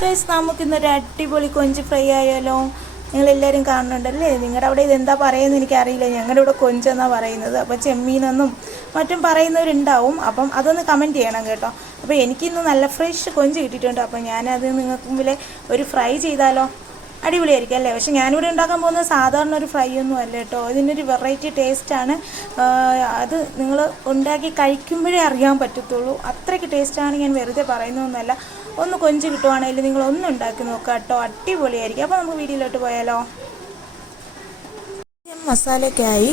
Guys, നമുക്കിന്നൊരു അടിപൊളി കൊഞ്ച് ഫ്രൈ ആയാലോ? നിങ്ങളെല്ലാവരും കാണുന്നുണ്ടല്ലേ? നിങ്ങളുടെ അവിടെ ഇതെന്താ പറയുന്നത് എനിക്കറിയില്ല. ഞങ്ങളുടെ ഇവിടെ കൊഞ്ചെന്നാണ് പറയുന്നത്. അപ്പോൾ ചെമ്മീനെന്നും മറ്റും പറയുന്നവരുണ്ടാവും. അപ്പം അതൊന്ന് കമൻറ്റ് ചെയ്യണം കേട്ടോ. അപ്പോൾ എനിക്കിന്ന് നല്ല ഫ്രഷ് കൊഞ്ച് കിട്ടിയിട്ടുണ്ട്. അപ്പോൾ ഞാനത് നിങ്ങൾക്ക് മുമ്പിൽ ഒരു ഫ്രൈ ചെയ്താലോ? അടിപൊളിയായിരിക്കും അല്ലേ? പക്ഷെ ഞാനിവിടെ ഉണ്ടാക്കാൻ പോകുന്നത് സാധാരണ ഒരു ഫ്രൈ ഒന്നും അല്ല കേട്ടോ. ഇതിനൊരു വെറൈറ്റി ടേസ്റ്റാണ്. അത് നിങ്ങൾ ഉണ്ടാക്കി കഴിക്കുമ്പോഴേ അറിയാൻ പറ്റത്തുള്ളൂ. അത്രയ്ക്ക് ടേസ്റ്റാണ്. ഞാൻ വെറുതെ പറയുന്നതൊന്നുമല്ല. ഒന്ന് കൊഞ്ച് കിട്ടുവാണെങ്കിൽ നിങ്ങൾ ഒന്ന് ഉണ്ടാക്കി നോക്കുക കേട്ടോ. അടിപൊളിയായിരിക്കും. അപ്പോൾ നമുക്ക് വീഡിയോയിലോട്ട് പോയാലോ? മസാലയ്ക്കായി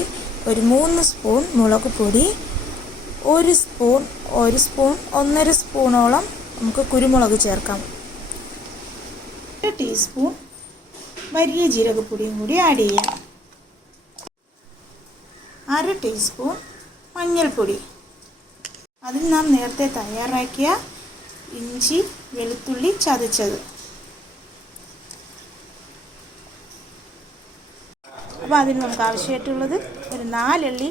ഒരു 3 സ്പൂൺ മുളക് പൊടി, 1 സ്പൂൺ 1.5 സ്പൂണോളം നമുക്ക് കുരുമുളക് ചേർക്കാം. 1 ടീസ്പൂൺ വലിയ ജീരകപ്പൊടിയും കൂടി ആഡ് ചെയ്യാം. 1/2 ടീസ്പൂൺ മഞ്ഞൾപ്പൊടി. അതിൽ നാം നേരത്തെ തയ്യാറാക്കിയ ഇഞ്ചി വെളുത്തുള്ളി ചതച്ചത്. അപ്പോൾ അതിന് നമുക്ക് ആവശ്യമായിട്ടുള്ളത് ഒരു 4 അല്ലി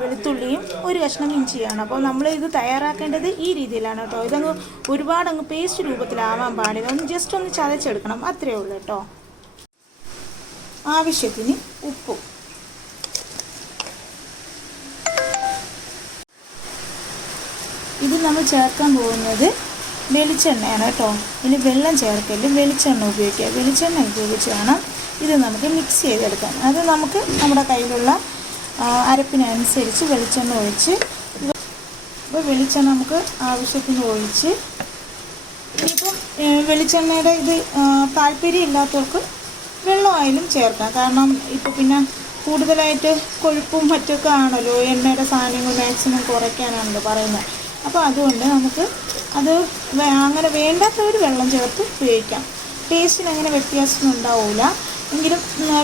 വെളുത്തുള്ളിയും 1 കഷ്ണം ഇഞ്ചിയാണ്. അപ്പോൾ നമ്മൾ ഇത് തയ്യാറാക്കേണ്ടത് ഈ രീതിയിലാണ് കേട്ടോ. ഇതങ്ങ് ഒരുപാടങ്ങ് പേസ്റ്റ് രൂപത്തിലാവാൻ പാടില്ല. ജസ്റ്റ് ഒന്ന് ചതച്ചെടുക്കണം, അത്രയേ ഉള്ളൂ കേട്ടോ. ആവശ്യത്തിന് ഉപ്പും. ഇത് നമ്മൾ ചേർക്കാൻ പോകുന്നത് വെളിച്ചെണ്ണയാണ് കേട്ടോ. ഇനി വെള്ളം ചേർക്കല്, വെളിച്ചെണ്ണ ഉപയോഗിക്കുക. വെളിച്ചെണ്ണ ഉപയോഗിച്ച് വേണം ഇത് നമുക്ക് മിക്സ് ചെയ്തെടുക്കാൻ. അത് നമുക്ക് നമ്മുടെ കയ്യിലുള്ള അരപ്പിനനുസരിച്ച് വെളിച്ചെണ്ണ ഒഴിച്ച്, ഇപ്പോൾ വെളിച്ചെണ്ണ നമുക്ക് ആവശ്യത്തിന് ഒഴിച്ച്, ഇപ്പം വെളിച്ചെണ്ണയുടെ ഇത് താല്പര്യം ഇല്ലാത്തവർക്ക് വെള്ളമായാലും ചേർക്കാം. കാരണം ഇപ്പോൾ പിന്നെ കൂടുതലായിട്ട് കൊഴുപ്പും മറ്റൊക്കെ ആണല്ലോ, എണ്ണയുടെ സാധനങ്ങൾ മാക്സിമം കുറയ്ക്കാനാണല്ലോ പറയുന്നത്. അപ്പോൾ അതുകൊണ്ട് നമുക്ക് അത് അങ്ങനെ വേണ്ടാത്തവർ വെള്ളം ചേർത്ത് ഉപയോഗിക്കാം. ടേസ്റ്റിന് അങ്ങനെ വ്യത്യാസം ഉണ്ടാവില്ല. എങ്കിലും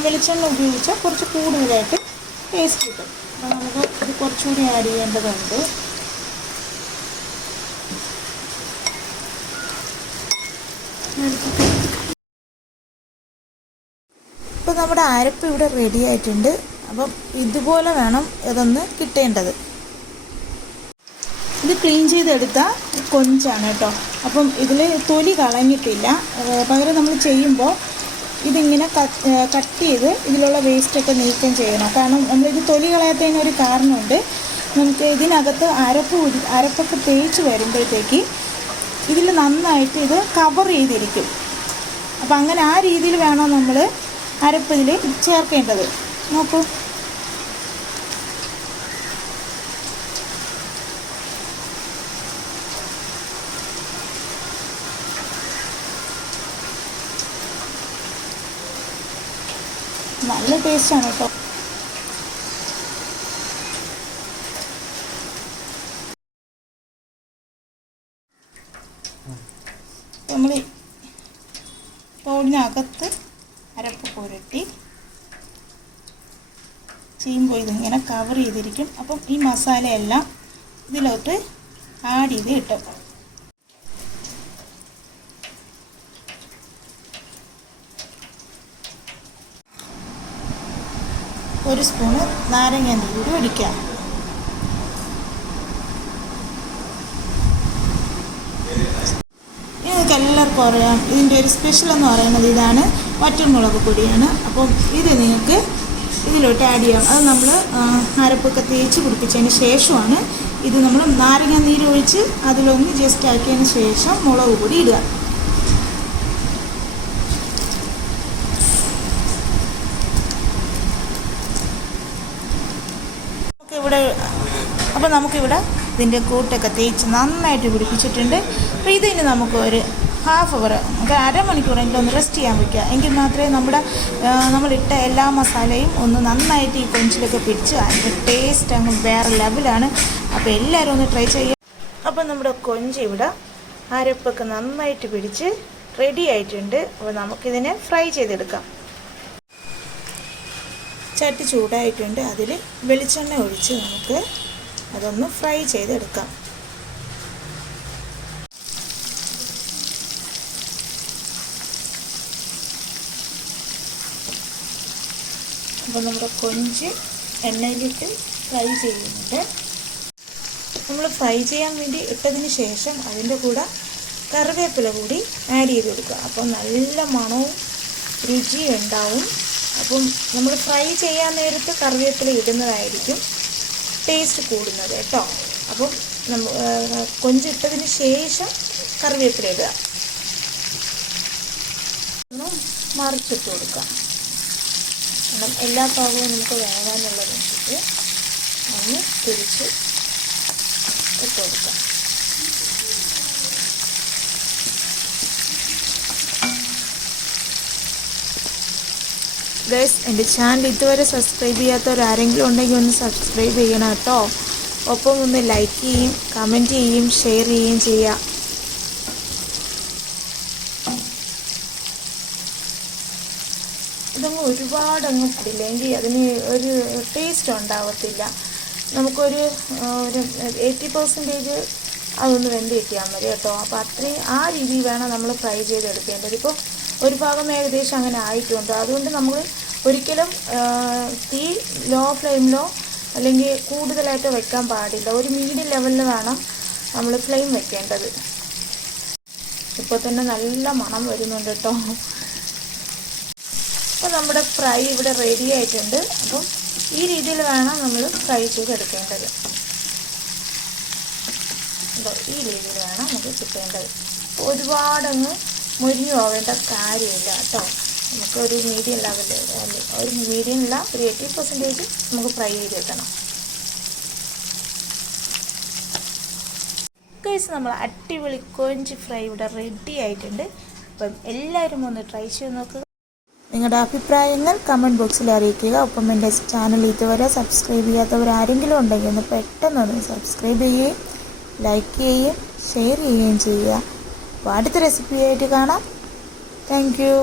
വെളിച്ചെണ്ണ ഉപയോഗിച്ചാൽ കുറച്ച് കൂടുതലായിട്ട് ടേസ്റ്റ് കിട്ടും. അപ്പോൾ നമുക്ക് ഇത് കുറച്ചുകൂടി ആഡ് ചെയ്യേണ്ടതുണ്ട്. ഇപ്പോൾ നമ്മുടെ അരപ്പ് ഇവിടെ റെഡി ആയിട്ടുണ്ട്. അപ്പം ഇതുപോലെ വേണം ഇതൊന്ന് കിട്ടേണ്ടത്. ഇത് ക്ലീൻ ചെയ്തെടുത്ത കൊഞ്ചാണ് കേട്ടോ. അപ്പം ഇതിൽ തൊലി കളഞ്ഞിട്ടില്ല. പകരം നമ്മൾ ചെയ്യുമ്പോൾ ഇതിങ്ങനെ കട്ട് ചെയ്ത് ഇതിലുള്ള വേസ്റ്റൊക്കെ നീക്കം ചെയ്യണം. കാരണം നമ്മളിത് തൊലി കളയാത്തതിനൊരു കാരണമുണ്ട്. നമുക്ക് ഇതിനകത്ത് അരപ്പൊക്കെ തേച്ച് വരുമ്പോഴത്തേക്ക് ഇതിൽ നന്നായിട്ട് ഇത് കവർ ചെയ്തിരിക്കും. അപ്പം അങ്ങനെ ആ രീതിയിൽ വേണം നമ്മൾ അരപ്പിതിൽ ചേർക്കേണ്ടത്. നോക്കൂ, നല്ല ടേസ്റ്റാണ് കേട്ടോ. നമ്മൾ തോടിനകത്ത് അരപ്പ് പുരട്ടി ചെയ്യുമ്പോൾ ഇതിങ്ങനെ കവർ ചെയ്തിരിക്കും. അപ്പം ഈ മസാലയെല്ലാം ഇതിലോട്ട് ആഡ് ചെയ്ത് കിട്ടും. ഒരു സ്പൂണ് നാരങ്ങ നീര് ഒഴിക്കാം. നിങ്ങൾക്ക് എല്ലാവർക്കും അറിയാം, ഇതിൻ്റെ ഒരു സ്പെഷ്യൽ എന്ന് പറയുന്നത് ഇതാണ്, വറ്റൽമുളക് പൊടിയാണ്. അപ്പം ഇത് നിങ്ങൾക്ക് ഇതിലോട്ട് ആഡ് ചെയ്യാം. അത് നമ്മൾ അരപ്പൊക്കെ തേച്ച് പിടിപ്പിച്ചതിന് ശേഷമാണ് ഇത് നമ്മൾ നാരങ്ങ നീര് ഒഴിച്ച് അതിലൊന്ന് ജസ്റ്റ് ആക്കിയതിന് ശേഷം മുളക് പൊടി ഇടുക. അപ്പോൾ നമുക്കിവിടെ ഇതിൻ്റെ കൂട്ടൊക്കെ തേച്ച് നന്നായിട്ട് പിടിപ്പിച്ചിട്ടുണ്ട്. അപ്പോൾ ഇതിന് നമുക്ക് ഒരു ഹാഫ് അവർ, നമുക്ക് അരമണിക്കൂറെങ്കിലും ഒന്ന് റെസ്റ്റ് ചെയ്യാൻ വയ്ക്കുക. എങ്കിൽ മാത്രമേ നമ്മളിട്ട എല്ലാ മസാലയും ഒന്ന് നന്നായിട്ട് ഈ കൊഞ്ചിലൊക്കെ പിടിച്ച് അതിൻ്റെ ടേസ്റ്റ് അങ്ങ് വേറെ ലെവലാണ്. അപ്പോൾ എല്ലാവരും ഒന്ന് ട്രൈ ചെയ്യുക. അപ്പോൾ നമ്മുടെ കൊഞ്ച് ഇവിടെ അരപ്പൊക്കെ നന്നായിട്ട് പിടിച്ച് റെഡി ആയിട്ടുണ്ട്. അപ്പോൾ നമുക്കിതിനെ ഫ്രൈ ചെയ്തെടുക്കാം. ചട്ടി ചൂടായിട്ടുണ്ട്. അതിൽ വെളിച്ചെണ്ണ ഒഴിച്ച് നമുക്ക് അതൊന്ന് ഫ്രൈ ചെയ്തെടുക്കാം. അപ്പോൾ നമ്മുടെ കൊഞ്ച് എണ്ണയിലിട്ട് ഫ്രൈ ചെയ്യുന്നുണ്ട്. നമ്മൾ ഫ്രൈ ചെയ്യാൻ വേണ്ടി ഇട്ടതിന് ശേഷം അതിൻ്റെ കൂടെ കറിവേപ്പില കൂടി ആഡ് ചെയ്ത് കൊടുക്കുക. അപ്പോൾ നല്ല മണവും രുചിയും ഉണ്ടാവും. അപ്പം നമ്മൾ ഫ്രൈ ചെയ്യാൻ നേരത്ത് കറിവേപ്പില ഇടുന്നതായിരിക്കും ടേസ്റ്റ് കൂടുന്നത് കേട്ടോ. അപ്പം കൊഞ്ചിട്ടതിന് ശേഷം കറിവേപ്പില ഇടുക. ഒന്ന് മറിച്ചിട്ട് കൊടുക്കാം. കാരണം എല്ലാ ഭാഗവും നമുക്ക് വേകാനുള്ളതനുസരിച്ച് ഒന്ന് തിരിച്ച് ഇട്ട് കൊടുക്കാം. ഗൈസ്, എൻ്റെ ചാനൽ ഇതുവരെ സബ്സ്ക്രൈബ് ചെയ്യാത്തവരാരെങ്കിലും ഉണ്ടെങ്കിൽ ഒന്ന് സബ്സ്ക്രൈബ് ചെയ്യണം കേട്ടോ. ഒപ്പം ഒന്ന് ലൈക്ക് ചെയ്യും, കമൻറ്റ് ചെയ്യും, ഷെയർ ചെയ്യുകയും ചെയ്യുക. ഇതങ്ങ് ഒരുപാടങ്ങ് ഇല്ലെങ്കിൽ അതിന് ഒരു ടേസ്റ്റ് ഉണ്ടാവത്തില്ല. നമുക്കൊരു 80% അതൊന്ന് വെന്ത് കിട്ടിയാൽ മതി കേട്ടോ. അപ്പോൾ അത്രയും ആ രീതിയിൽ വേണം നമ്മൾ ഫ്രൈ ചെയ്തെടുക്കേണ്ടത്. ഇപ്പോൾ ഒരു ഭാഗം ഏകദേശം അങ്ങനെ ആയിട്ടുണ്ട്. അതുകൊണ്ട് നമ്മൾ ഒരിക്കലും തീ ലോ ഫ്ലെയിമിലോ അല്ലെങ്കിൽ കൂടുതലായിട്ട് വെക്കാൻ പാടില്ല. ഒരു മീഡിയം ലെവലിൽ വേണം നമ്മൾ ഫ്ലെയിം വെക്കേണ്ടത്. ഇപ്പോൾ തന്നെ നല്ല മണം വരുന്നുണ്ട് കേട്ടോ. അപ്പോൾ നമ്മുടെ ഫ്രൈ ഇവിടെ റെഡി ആയിട്ടുണ്ട്. അപ്പം ഈ രീതിയിൽ വേണം നമ്മൾ ഫ്രൈ ചെയ്തെടുക്കേണ്ടത്. ഈ രീതിയിൽ വേണം നമുക്ക് കിട്ടേണ്ടത്. ഒരുപാടങ്ങ് മുരിഞ്ഞു പോവേണ്ട കാര്യമില്ല കേട്ടോ. നമുക്കൊരു മീഡിയം ലെവലിൽ, ഒരു മീഡിയം അല്ല, ഒരു 80% നമുക്ക് ഫ്രൈ ചെയ്തെടുക്കണം. ഗൈസ്, നമ്മൾ അടിപൊളി കൊഞ്ച് ഫ്രൈ ഇവിടെ റെഡി ആയിട്ടുണ്ട്. അപ്പം എല്ലാവരും ഒന്ന് ട്രൈ ചെയ്ത് നോക്കുക. നിങ്ങളുടെ അഭിപ്രായങ്ങൾ കമൻറ്റ് ബോക്സിൽ അറിയിക്കുക. ഒപ്പം എൻ്റെ ചാനൽ ഇതുവരെ സബ്സ്ക്രൈബ് ചെയ്യാത്തവരാരെങ്കിലും ഉണ്ടെങ്കിൽ ഒന്ന് പെട്ടെന്നൊന്ന് സബ്സ്ക്രൈബ് ചെയ്യുകയും ലൈക്ക് ചെയ്യുകയും ഷെയർ ചെയ്യുകയും ചെയ്യുക. അപ്പോൾ അടുത്ത റെസിപ്പിയായിട്ട് കാണാം. Thank you.